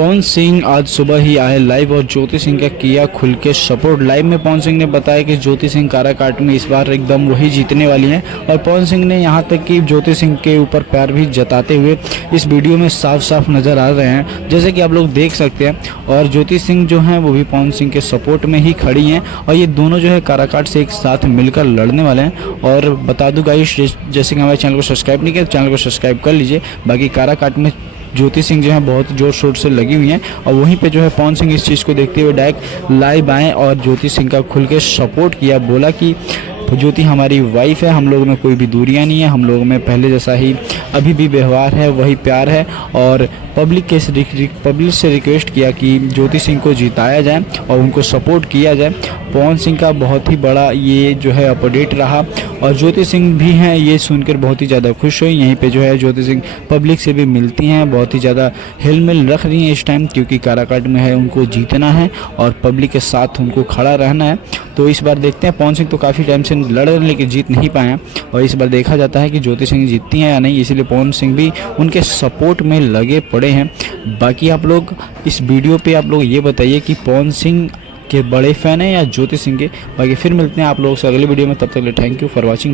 पवन सिंह आज सुबह ही आए लाइव और ज्योति सिंह का किया खुल के सपोर्ट। लाइव में पवन सिंह ने बताया कि ज्योति सिंह काराकाट में इस बार एकदम वही जीतने वाली हैं और पवन सिंह ने यहां तक कि ज्योति सिंह के ऊपर प्यार भी जताते हुए इस वीडियो में साफ साफ नज़र आ रहे हैं, जैसे कि आप लोग देख सकते हैं। और ज्योति सिंह जो हैं वो भी पवन सिंह के सपोर्ट में ही खड़ी हैं और ये दोनों जो है काराकाट से एक साथ मिलकर लड़ने वाले हैं। और बता दूँ गाइस, जैसे कि हमारे चैनल को सब्सक्राइब नहीं किया तो चैनल को सब्सक्राइब कर लीजिए। बाकी काराकाट में ज्योति सिंह जो है बहुत जोर शोर से लगी हुई हैं और वहीं पे जो है पवन सिंह इस चीज़ को देखते हुए डायरेक्ट लाइव आए और ज्योति सिंह का खुल के सपोर्ट किया। बोला कि ज्योति हमारी वाइफ है, हम लोगों में कोई भी दूरियां नहीं है, हम लोगों में पहले जैसा ही अभी भी व्यवहार है, वही प्यार है। और पब्लिक से रिक्वेस्ट किया कि ज्योति सिंह को जिताया जाए और उनको सपोर्ट किया जाए। पवन सिंह का बहुत ही बड़ा ये जो है अपडेट रहा और ज्योति सिंह भी हैं ये सुनकर बहुत ही ज़्यादा खुश हुई। यहीं पे जो है ज्योति सिंह पब्लिक से भी मिलती हैं, बहुत ही ज़्यादा हिलमिल रख रही हैं इस टाइम, क्योंकि काराकाट में है उनको जीतना है और पब्लिक के साथ उनको खड़ा रहना है। तो इस बार देखते हैं, पवन सिंह तो काफ़ी टाइम से लड़ रहे हैं लेकिन जीत नहीं पाए हैं और इस बार देखा जाता है कि ज्योति सिंह जीतती हैं या नहीं, इसीलिए पवन सिंह भी उनके सपोर्ट में लगे पड़े हैं। बाकी आप लोग इस वीडियो पे आप लोग ये बताइए कि पवन सिंह के बड़े फ़ैन हैं या ज्योति सिंह के। बाकी फिर मिलते हैं आप लोगों से अगले वीडियो में, तब तक के लिए थैंक यू फॉर वॉचिंग।